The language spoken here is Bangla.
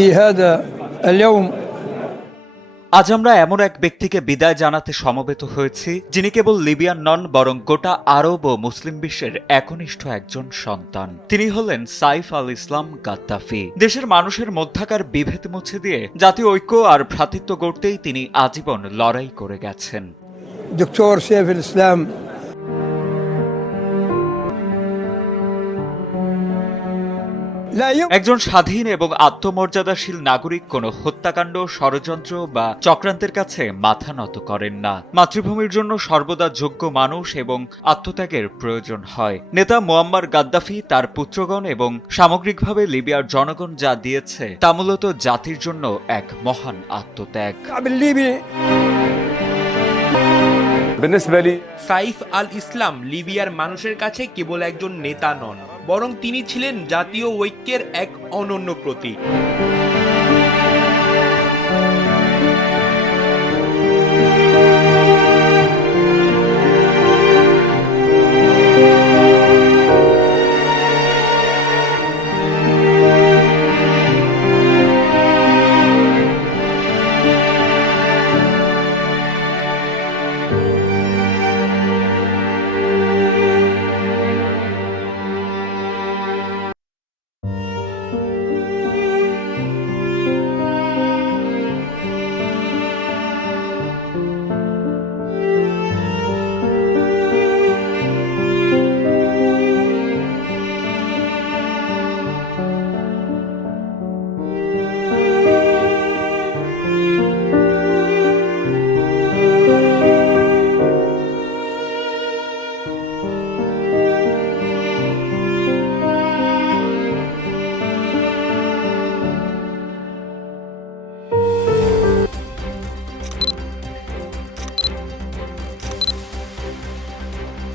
في هذا اليوم আজ আমরা এমন এক ব্যক্তিকে বিদায় জানাতে সমবেত হয়েছি যিনি কেবল লিবিয়ান নন বরং গোটা আরব ও মুসলিম বিশ্বের একনিষ্ঠ একজন সন্তান। তিনি হলেন সাইফ আল ইসলাম গাদ্দাফি। দেশের মানুষের মধ্যাকার বিভেদ মুছে দিয়ে জাতীয় ঐক্য আর ভ্রাতৃত্ব গড়তেই তিনি আজীবন লড়াই করে গেছেন। دكتور سيف الإسلام لا يمكن একজন স্বাধীন এবং আত্মমর্যাদাশীল নাগরিক কোনো হত্যাকাণ্ড, ষড়যন্ত্র বা চক্রান্তের কাছে মাথা নত করেন না। মাতৃভূমির জন্য সর্বদা যোগ্য মানুষ এবং আত্মত্যাগের প্রয়োজন হয়। নেতা মুয়াম্মার গাদ্দাফি, তার পুত্রগণ এবং সামগ্রিকভাবে লিবিয়ার জনগণ যা দিয়েছে তা মূলত জাতির জন্য এক মহান আত্মত্যাগ। الشعب الليبي সাইফ আল ইসলাম লিবিয়ার মানুষের কাছে কেবল একজন নেতা নন, বরং তিনি ছিলেন জাতীয় ঐক্যের এক অনন্য প্রতীক।